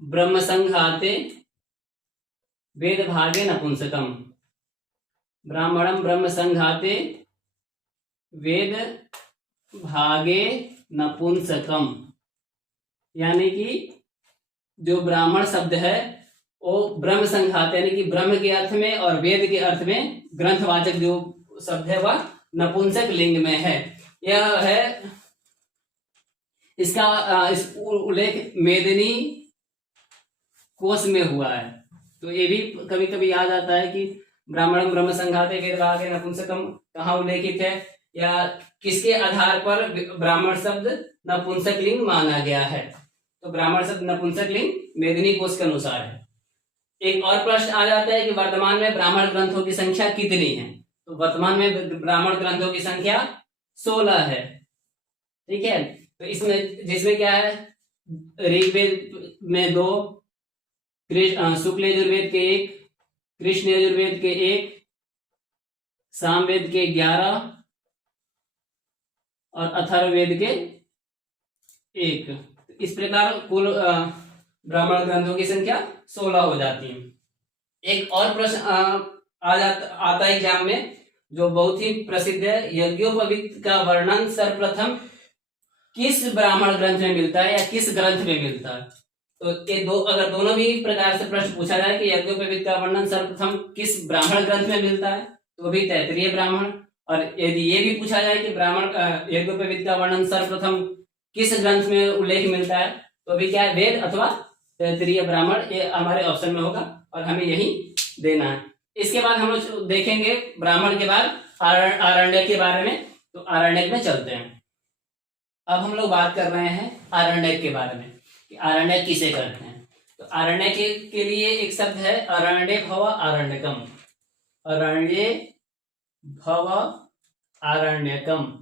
ब्रह्म संघाते वेद भागे नपुंसकम। ब्राह्मणम ब्रह्म संघाते वेद भागे नपुंसकम, यानी कि जो ब्राह्मण शब्द है वो ब्रह्म संघात यानी कि ब्रह्म के अर्थ में और वेद के अर्थ में ग्रंथवाचक जो शब्द है वह नपुंसक लिंग में है। यह है इसका इस उल्लेख मेदिनी कोश में हुआ है। तो ये भी कभी कभी याद आता है कि ब्राह्मणम ब्रह्म संघाते वेद भागे नपुंसकम कहाँ उल्लेखित है या किसके आधार पर ब्राह्मण शब्द नपुंसक लिंग माना गया है। तो ब्राह्मण शब्द नपुंसक लिंग मेदिनी कोश के अनुसार है। एक और प्रश्न आ जाता है कि वर्तमान में ब्राह्मण ग्रंथों की संख्या कितनी है। तो वर्तमान में ब्राह्मण ग्रंथों की संख्या 16 है। ठीक है, तो इसमें जिसमें क्या है, ऋग्वेद में 2, शुक्ल यजुर्वेद के 1, कृष्ण यजुर्वेद के 1, सामवेद के 11 और अथर्ववेद के 1। इस प्रकार कुल ब्राह्मण ग्रंथों की संख्या 16 हो जाती है। एक और प्रश्न आता है एग्जाम में जो बहुत ही प्रसिद्ध है, यज्ञोपवीत का वर्णन सर्वप्रथम किस ब्राह्मण ग्रंथ में मिलता है या किस ग्रंथ में मिलता है। तो ये अगर दोनों भी प्रकार से प्रश्न पूछा जाए कि यज्ञोपवीत का वर्णन सर्वप्रथम किस ब्राह्मण ग्रंथ में मिलता है तो भी तैत्तिरीय ब्राह्मण, और यदि ये भी पूछा जाए कि ब्राह्मण यज्ञोपवीत का वर्णन सर्वप्रथम किस ग्रंथ में उल्लेख मिलता है तो भी क्या है, वेद अथवा तैत्तिरीय ब्राह्मण, ये हमारे ऑप्शन में होगा और हमें यही देना है। इसके बाद हम लोग देखेंगे ब्राह्मण के बाद आरण्यक के बारे में। तो आरण्यक में चलते हैं। अब हम लोग बात कर रहे हैं आरण्यक के बारे में कि आरण्यक किसे कहते हैं। तो आरण्यक के लिए एक शब्द है अरण्य भव आरण्यकम। अरण्य भव आरण्यकम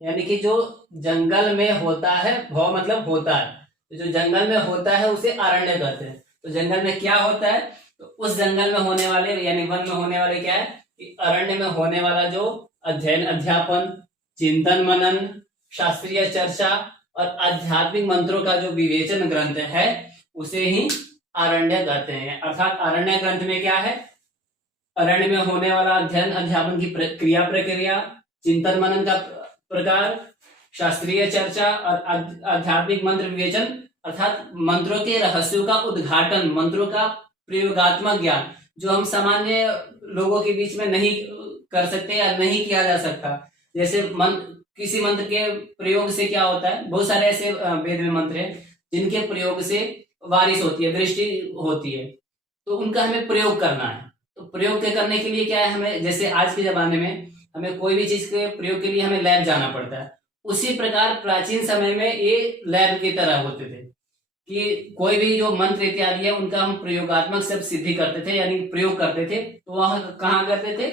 यानी कि जो जंगल में होता है, भव मतलब होता है, तो जो जंगल में होता है उसे आरण्य कहते हैं। तो जंगल में क्या होता है, तो उस जंगल में होने वाले यानी वन में होने वाले क्या है कि अरण्य में होने वाला जो अध्ययन अध्यापन, चिंतन मनन, शास्त्रीय चर्चा और आध्यात्मिक मंत्रों का जो विवेचन ग्रंथ है उसे ही आरण्य कहते हैं। अर्थात आरण्य ग्रंथ में क्या है, अरण्य में होने वाला अध्ययन अध्यापन की प्रक्रिया, चिंतन मनन का प्रकार, शास्त्रीय चर्चा और आध्यात्मिक मंत्र विवेचन अर्थात मंत्रों के रहस्यों का उद्घाटन, मंत्रों का प्रयोगात्मक ज्ञान जो हम सामान्य लोगों के बीच में नहीं कर सकते या नहीं किया जा सकता। जैसे किसी मंत्र के प्रयोग से क्या होता है, बहुत सारे ऐसे वेद में मंत्र हैं जिनके प्रयोग से बारिश होती है, दृष्टि होती है, तो उनका हमें प्रयोग करना है। तो प्रयोग करने के लिए क्या है, हमें जैसे आज के जमाने में हमें कोई भी चीज के प्रयोग के लिए हमें लैब जाना पड़ता है, उसी प्रकार प्राचीन समय में ये लैब की तरह होते थे कि कोई भी जो मंत्र इत्यादि है उनका हम प्रयोगात्मक सब सिद्धि करते थे यानी प्रयोग करते थे। तो वह कहाँ करते थे,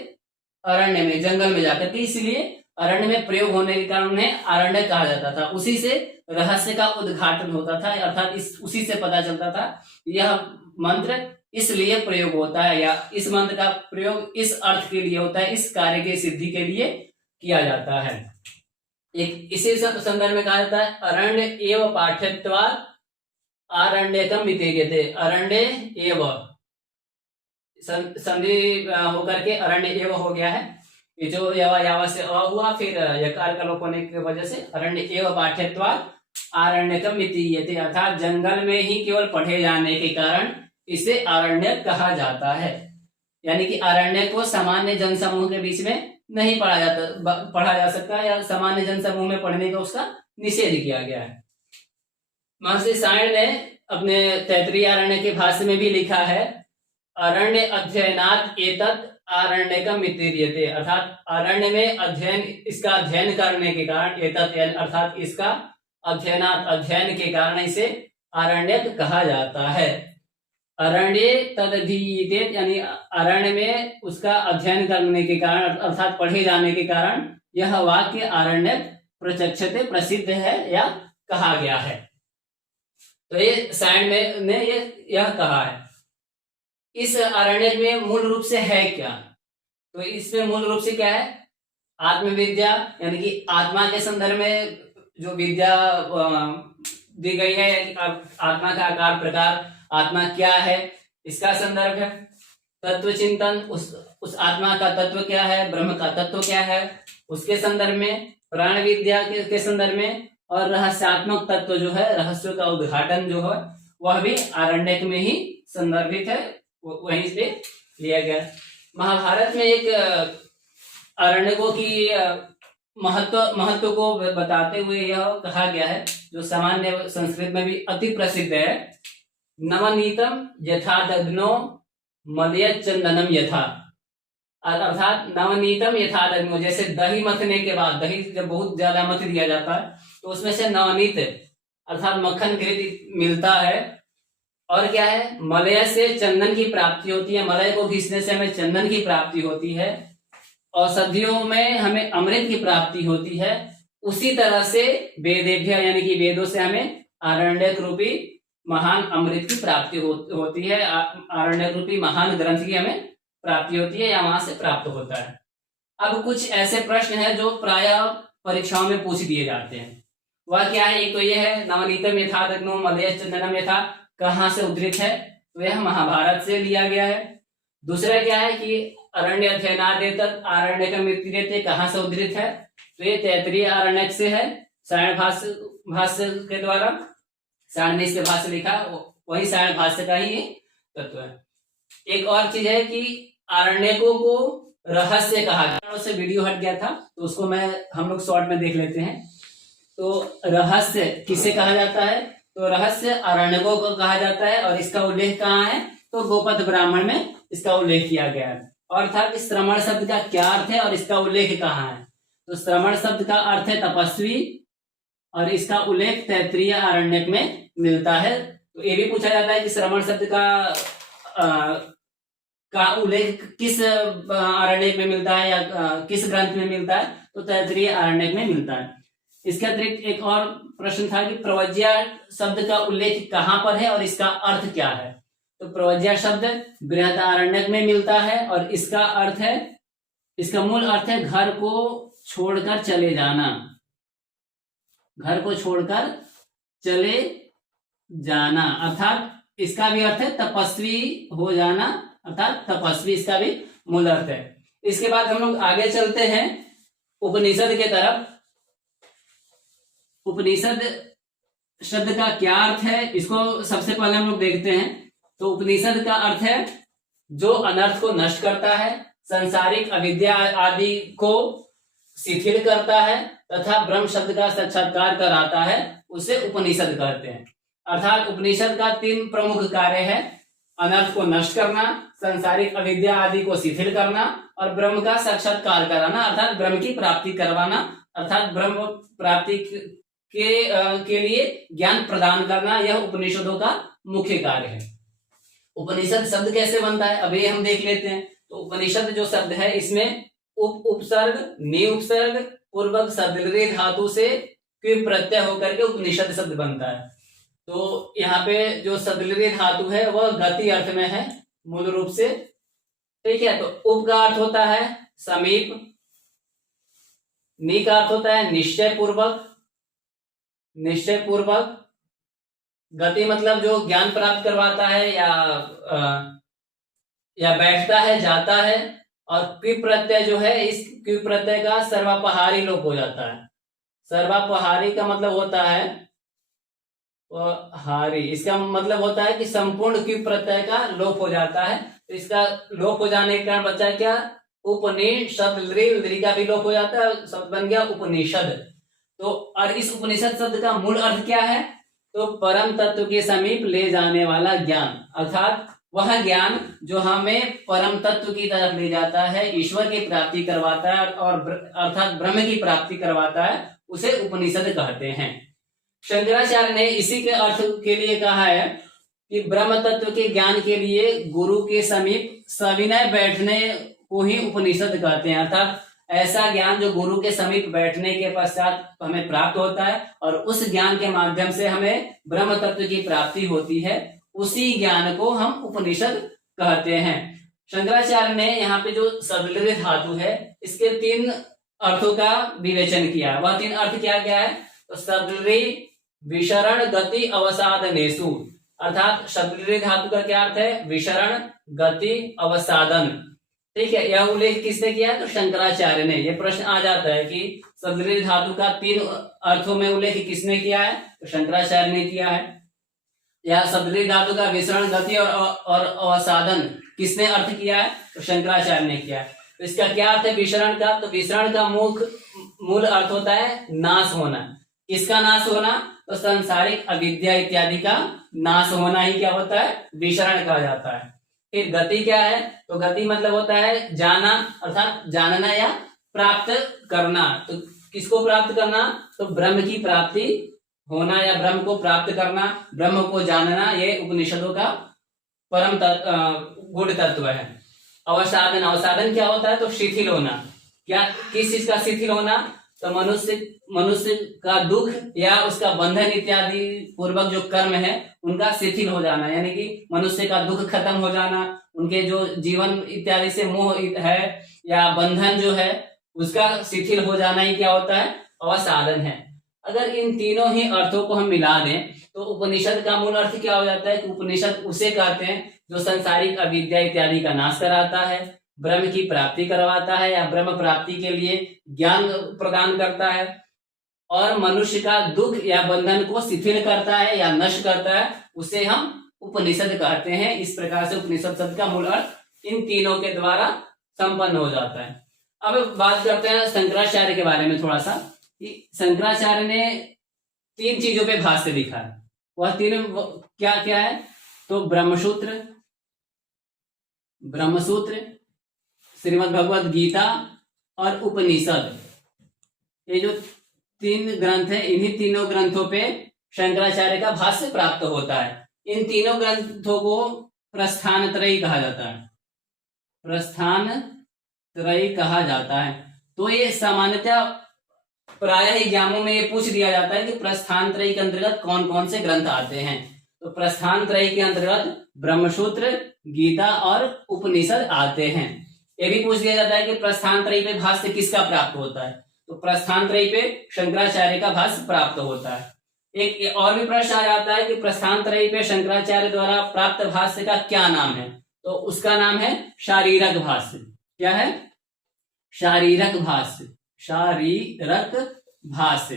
अरण्य में, जंगल में जाकर के। इसलिए अरण्य में प्रयोग होने के कारण उन्हें आरण्य कहा जाता था। उसी से रहस्य का उद्घाटन होता था, अर्थात उसी से पता चलता था यह मंत्र इसलिए प्रयोग होता है या इस मंत्र का प्रयोग इस अर्थ के लिए होता है, इस कार्य की सिद्धि के लिए किया जाता है। एक इसी संदर्भ में कहा जाता है अरण्य एवं पाठ्यत्वात् आरण्यकम वितेर्यते। अरण्य एवं संधि होकर के अरण्य एवं हो गया है, ये जो यावा से अ हुआ, फिर यकार का लोप होने की वजह से अरण्य एवं पाठ्यत्वात् आरण्यकम वितीयते, अर्थात जंगल में ही केवल पढ़े जाने के कारण इसे आरण्य कहा जाता है। यानी कि आरण्य को सामान्य जन समूह के बीच में नहीं पढ़ा जा सकता या सामान्य जन समूह में पढ़ने का उसका निषेध किया गया है। महर्षि सायण ने अपने तैत्तिरीय आरण्य के भाष्य में भी लिखा है अरण्य अध्ययनात् एतत् आरण्यकम वितीर्यते, अर्थात अरण्य में अध्ययन, इसका अध्ययन करने के कारण, एतत् अर्थात इसका अध्ययनात् अध्ययन के कारण इसे आरण्यक कहा जाता है। अरण्य तदधीयते यानी अरण्य में उसका अध्ययन करने के कारण अर्थात पढ़े जाने के कारण यह वाक्य आरण्यक प्रचक्षते प्रसिद्ध है या कहा गया है। तो ये सायण ने यह कहा है। इस आरण्यक में मूल रूप से है क्या, तो इसमें मूल रूप से क्या है, आत्मविद्या यानी कि आत्मा के संदर्भ में जो विद्या दी गई है, आत्मा का आकार प्रकार, आत्मा क्या है, इसका संदर्भ है। तत्व चिंतन, उस आत्मा का तत्व क्या है, ब्रह्म का तत्व क्या है, उसके संदर्भ में। प्राण विद्या के संदर्भ में। और रहस्यात्मक तत्व जो है, रहस्य का उद्घाटन जो है, वह भी आरण्यक में ही संदर्भित है, वहीं से लिया गया। महाभारत में एक आरण्यकों की महत्व को बताते हुए यह कहा गया है, जो सामान्य संस्कृत में भी अति प्रसिद्ध है, नवनीतम यथा दग्नो मलयत चंदनम यथा। अर्थात नवनीतम यथा दग्नो, जैसे दही मथने के बाद, दही जब बहुत ज्यादा मथ दिया जाता है तो उसमें से नवनीत अर्थात मक्खन घृत मिलता है। और क्या है, मलय से चंदन की प्राप्ति होती है, मलय को घिसने से हमें चंदन की प्राप्ति होती है। औषधियों में हमें अमृत की प्राप्ति होती है। उसी तरह से वेदेभ्य यानी कि वेदों से हमें आरण्यक रूपी महान अमृत की प्राप्ति होती है, आरण्यक रूपी महान ग्रंथ की हमें प्राप्ति होती है, या वहां से प्राप्त होता है। अब कुछ ऐसे प्रश्न हैं जो प्रायः परीक्षाओं में पूछ दिए जाते हैं। वह क्या है, एक तो यह है नवनीतम यथा दग्नो मलय चंदनम यथा, कहाँ से उद्धृत है, तो यह महाभारत से लिया गया है। दूसरा क्या है कि अरण्य अध्ययनादि तक आरण्य का मृत्यु देते, कहाँ से उद्धृत है, तो ये तैत्तिरीय आरण्यक से है, सायण भाष्य के द्वारा, सायण ने इसके भाष्य लिखा, वही सायण भाष्य का ही तत्व है। एक और चीज है कि आरण्यकों को रहस्य कहा गया, उससे वीडियो हट गया था तो उसको हम लोग शॉर्ट में देख लेते हैं। तो रहस्य किसे कहा जाता है, तो रहस्य आरण्यकों को कहा जाता है, और इसका उल्लेख कहाँ है, तो गोपद ब्राह्मण में इसका उल्लेख किया गया है। और था कि श्रमण शब्द का क्या अर्थ है और इसका उल्लेख कहाँ है, तो श्रमण शब्द का अर्थ है तपस्वी, और इसका उल्लेख तैत्तिरीय आरण्यक में मिलता है। तो ये भी पूछा जाता है कि श्रमण शब्द का उल्लेख किस आरण्यक में मिलता है, या किस ग्रंथ में मिलता है, तो तैत्तिरीय आरण्यक में मिलता है। इसके अतिरिक्त एक और प्रश्न था कि प्रवज्या शब्द का उल्लेख कहाँ पर है और इसका अर्थ क्या है, तो प्रवज्या शब्द बृहदारण्यक में मिलता है, और इसका अर्थ है, इसका मूल अर्थ है घर को छोड़कर चले जाना, घर को छोड़कर चले जाना, अर्थात इसका भी अर्थ है तपस्वी हो जाना, अर्थात तपस्वी इसका भी मूल अर्थ है। इसके बाद हम लोग आगे चलते हैं उपनिषद के तरफ। उपनिषद शब्द का क्या अर्थ है, इसको सबसे पहले हम लोग देखते हैं। तो उपनिषद का अर्थ है जो अनर्थ को नष्ट करता है, संसारिक अविद्या आदि को शिथिल करता है, तथा ब्रह्म शब्द का साक्षात्कार कराता है, उसे उपनिषद कहते हैं। अर्थात उपनिषद का 3 प्रमुख कार्य है, अनर्थ को नष्ट करना, संसारिक अविद्या आदि को शिथिल करना, और ब्रह्म का साक्षात्कार कराना, अर्थात ब्रह्म की प्राप्ति करवाना, अर्थात ब्रह्म प्राप्ति के लिए ज्ञान प्रदान करना, यह उपनिषदों का मुख्य कार्य है। उपनिषद शब्द कैसे बनता है, अभी हम देख लेते हैं। तो उपनिषद जो शब्द है, इसमें उपसर्ग, निउपसर्ग, पूर्वक सदृढ़ धातु से क्विप प्रत्यय होकर के उपनिषद शब्द बनता है। तो यहाँ पे जो सदृढ़ धातु है वह गति अर्थ में है मूल रूप से, ठीक है। तो उप का अर्थ होता है समीप, नि का अर्थ होता है निश्चय पूर्वक, निश्चय पूर्वक, गति मतलब जो ज्ञान प्राप्त करवाता है या बैठता है, जाता है। और क्विप प्रत्यय जो है, इस क्विप प्रत्यय का सर्वापहारी लोप हो जाता है। सर्वापहारी का मतलब होता है हारी, इसका मतलब होता है कि संपूर्ण क्विप प्रत्यय का लोप हो जाता है। तो इसका लोप हो जाने के कारण बच्चा क्या, उपनिषद, लृ का भी लोप हो जाता है, शब्द बन गया उपनिषद। तो और इस उपनिषद शब्द का मूल अर्थ क्या है, तो परम तत्व के समीप ले जाने वाला ज्ञान, अर्थात वह ज्ञान जो हमें परम तत्व की तरफ ले जाता है, ईश्वर की प्राप्ति करवाता है, और अर्थात ब्रह्म की प्राप्ति करवाता है, उसे उपनिषद कहते हैं। शंकराचार्य ने इसी के अर्थ के लिए कहा है कि ब्रह्म तत्व के ज्ञान के लिए गुरु के समीप सविनय बैठने को ही उपनिषद कहते हैं। अर्थात ऐसा ज्ञान जो गुरु के समीप बैठने के पश्चात हमें प्राप्त होता है, और उस ज्ञान के माध्यम से हमें ब्रह्म तत्व की प्राप्ति होती है, उसी ज्ञान को हम उपनिषद कहते हैं। शंकराचार्य ने यहाँ पे जो सदृढ़ धातु है, इसके 3 अर्थों का विवेचन किया। वह 3 अर्थ क्या क्या है? तो शबरी, विशरण, गति, अवसादनेषु। अर्थात शबरी धातु का क्या अर्थ है? विशरण, गति, अवसादन। ठीक है, यह उल्लेख किसने किया? तो शंकराचार्य ने। यह प्रश्न आ जाता है कि शबरी धातु का 3 अर्थों में उल्लेख किसने किया है? तो शंकराचार्य ने किया है। या शबरी धातु का विशरण, गति और अवसादन किसने अर्थ किया है? तो शंकराचार्य ने किया है। तो इसका क्या अर्थ है विशरण का? तो विशरण का मूल अर्थ होता है नाश होना। किसका नाश होना? तो सांसारिक अविद्या इत्यादि का नाश होना ही क्या होता है? विशरण कहा जाता है। फिर गति क्या है? तो गति मतलब होता है जाना, अर्थात जानना या प्राप्त करना। तो किसको प्राप्त करना? तो ब्रह्म की प्राप्ति होना या ब्रह्म को प्राप्त करना, ब्रह्म को जानना, ये उपनिषदों का परम गुण तत्व है। अवसादन, अवसादन क्या होता है? तो शिथिल होना। क्या, किस चीज का शिथिल होना? तो मनुष्य का दुख या उसका बंधन इत्यादि पूर्वक जो कर्म है उनका शिथिल हो जाना, यानी कि मनुष्य का दुख खत्म हो जाना, उनके जो जीवन इत्यादि से मोह है या बंधन जो है उसका शिथिल हो जाना ही क्या होता है? अवसादन है। अगर इन तीनों ही अर्थों को हम मिला दें तो उपनिषद का मूल अर्थ क्या हो जाता है? कि उपनिषद उसे कहते हैं जो संसारिक अविद्या इत्यादि का नाश कराता है, ब्रह्म की प्राप्ति करवाता है या ब्रह्म प्राप्ति के लिए ज्ञान प्रदान करता है, और मनुष्य का दुख या बंधन को शिथिल करता है या नष्ट करता है, उसे हम उपनिषद कहते हैं। इस प्रकार से उपनिषद शब्द का मूल अर्थ इन तीनों के द्वारा संपन्न हो जाता है। अब बात करते हैं शंकराचार्य के बारे में थोड़ा सा, कि शंकराचार्य ने 3 चीजों पे भाष्य लिखा है। वह 3 क्या क्या है? तो ब्रह्मसूत्र, श्रीमद् भगवद गीता और उपनिषद, ये जो 3 ग्रंथ हैं, इन्हीं तीनों ग्रंथों पे शंकराचार्य का भाष्य प्राप्त होता है। इन तीनों ग्रंथों को प्रस्थान त्रयी कहा जाता है। प्रस्थान त्रयी कहा जाता है। तो ये सामान्यतः प्रायः एग्जामों में ये पूछ दिया जाता है कि प्रस्थान त्रयी के अंतर्गत कौन कौन से ग्रंथ आते हैं। तो प्रस्थान त्रयी के अंतर्गत ब्रह्मसूत्र, गीता और उपनिषद आते हैं। ये भी पूछ दिया जाता है कि प्रस्थान त्रयी पे भाष्य किसका प्राप्त होता है? तो प्रस्थान त्रयी पे शंकराचार्य का भाष्य प्राप्त होता है। एक और भी प्रश्न आ जाता है कि प्रस्थान त्रयी पे शंकराचार्य द्वारा प्राप्त भाष्य का क्या नाम है? तो उसका नाम है शारीरक भाष्य। क्या है? शारीरक भाष्य। शारीरक भाष्य।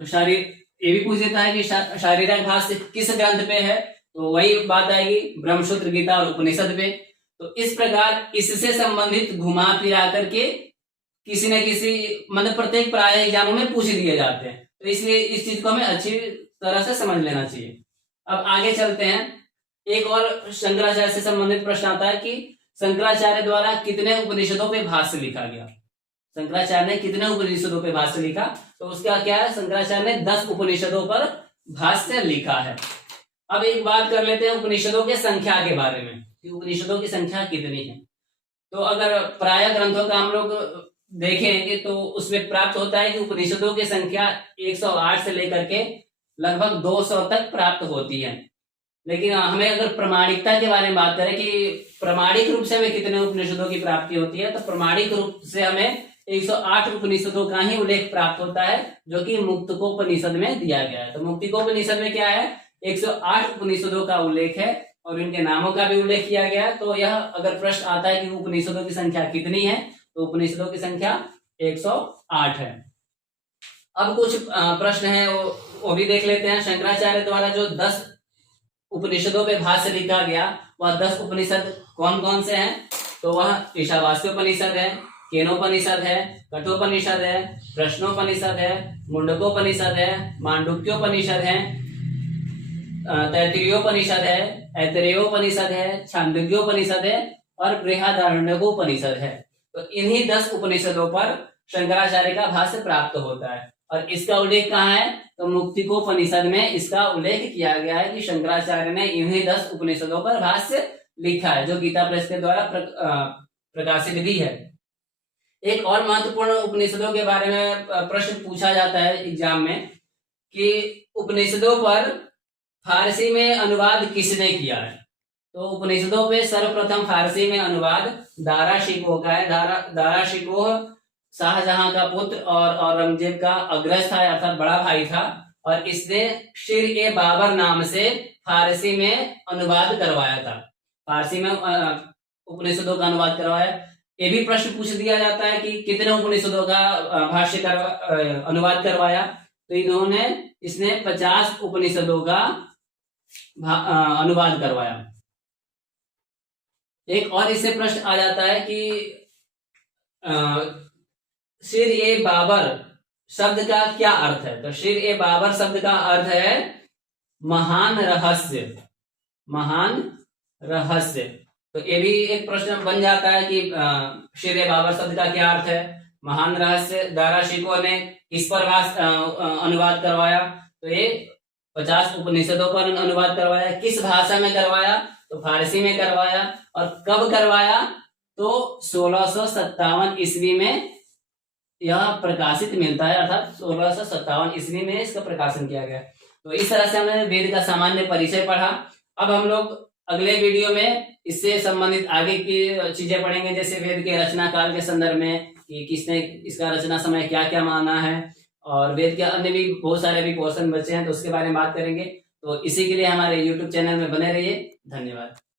तो ये भी पूछ देता है कि शारीरक भाष्य किस ग्रंथ पे है? तो वही बात आएगी ब्रह्मसूत्र, गीता और उपनिषद पे। तो इस प्रकार इससे संबंधित घुमा फिरा करके किसी न किसी मतलब प्रत्येक प्राय एग्जामों में पूछ दिए जाते हैं। तो इसलिए इस चीज को हमें अच्छी तरह से समझ लेना चाहिए। अब आगे चलते हैं। एक और शंकराचार्य से संबंधित प्रश्न आता है कि शंकराचार्य द्वारा कितने उपनिषदों पे भाष्य लिखा गया? शंकराचार्य ने कितने उपनिषदों पे भाष्य लिखा? तो उसका क्या है? शंकराचार्य ने 10 उपनिषदों पर भाष्य लिखा है। अब एक बात कर लेते हैं उपनिषदों के संख्या के बारे में, कि उपनिषदों की संख्या कितनी है। तो अगर प्राय ग्रंथों का हम लोग देखेंगे तो उसमें प्राप्त होता है कि उपनिषदों की संख्या 108 से लेकर के लगभग 200 तक प्राप्त होती है। लेकिन हमें अगर प्रमाणिकता के बारे में बात करें कि प्रमाणिक रूप से हमें कितने उपनिषदों की प्राप्ति होती है, तो प्रमाणिक रूप से हमें 108 उपनिषदों का ही उल्लेख प्राप्त होता है, जो कि मुक्तकोपनिषद में दिया गया है। तो मुक्तिकोपनिषद में क्या है? 108 उपनिषदों का उल्लेख है और इनके नामों का भी उल्लेख किया गया है। तो यह अगर प्रश्न आता है कि उपनिषदों की संख्या कितनी है, तो उपनिषदों की संख्या 108 है। अब कुछ प्रश्न है वो भी देख लेते हैं। शंकराचार्य द्वारा जो 10 उपनिषदों पे भाष्य लिखा गया, वह 10 उपनिषद कौन कौन से हैं? तो वह ईशावास्योपनिषद है, केनोपनिषद है, कठोपनिषद है, प्रश्नोपनिषद है, मुंडकोपनिषद है, मांडुक्योपनिषद है, तैत्तिरीयोपनिषद है, ऐतरेयोपनिषद है, छांदोग्योपनिषद है और बृहदारण्यकोपनिषद है। तो इन्हीं 10 उपनिषदों पर शंकराचार्य का भाष्य प्राप्त होता है। और इसका उल्लेख कहाँ है? तो मुक्तिकोपनिषद में इसका उल्लेख किया गया है कि शंकराचार्य ने इन्हीं 10 उपनिषदों पर भाष्य लिखा है, जो गीता प्रेस के द्वारा प्रकाशित भी है। एक और महत्वपूर्ण उपनिषदों के बारे में प्रश्न पूछा जाता है एग्जाम में कि उपनिषदों पर फारसी में अनुवाद किसने किया है? तो उपनिषदों पे सर्वप्रथम फारसी में अनुवाद दारा शिकोह का है। दारा शिकोह शाहजहां का पुत्र और औरंगजेब का अग्रज था, अर्थात बड़ा भाई था, और इसने शिर ए बाबर नाम से फारसी में अनुवाद करवाया था। फारसी में उपनिषदों का अनुवाद करवाया। ये भी प्रश्न पूछ दिया जाता है कि कितने उपनिषदों का अनुवाद करवाया, तो इसने 50 उपनिषदों का अनुवाद करवाया। एक और इससे प्रश्न आ जाता है कि शिर ए बाबर शब्द का क्या अर्थ है। तो शिर ए बाबर शब्द का अर्थ है महान रहस्य, महान रहस्य। तो ये भी एक प्रश्न बन जाता है कि शिर ए बाबर शब्द का क्या अर्थ है। महान रहस्य दारा शिकोह ने किस पर अनुवाद करवाया, तो ये 50 उपनिषदों पर अनुवाद करवाया। किस भाषा में करवाया, तो फारसी में करवाया। और कब करवाया, तो 1657 ईस्वी में यह प्रकाशित मिलता है, अर्थात 1657 ईस्वी में इसका प्रकाशन किया गया। तो इस तरह से हमने वेद का सामान्य परिचय पढ़ा। अब हम लोग अगले वीडियो में इससे संबंधित आगे की चीजें पढ़ेंगे, जैसे वेद के रचना काल के संदर्भ में कि किसने इसका रचना समय क्या क्या माना है, और वेद के अन्य भी बहुत सारे भी पोर्शन बचे हैं, तो उसके बारे में बात करेंगे। तो इसी के लिए हमारे YouTube चैनल में बने रहिए। धन्यवाद।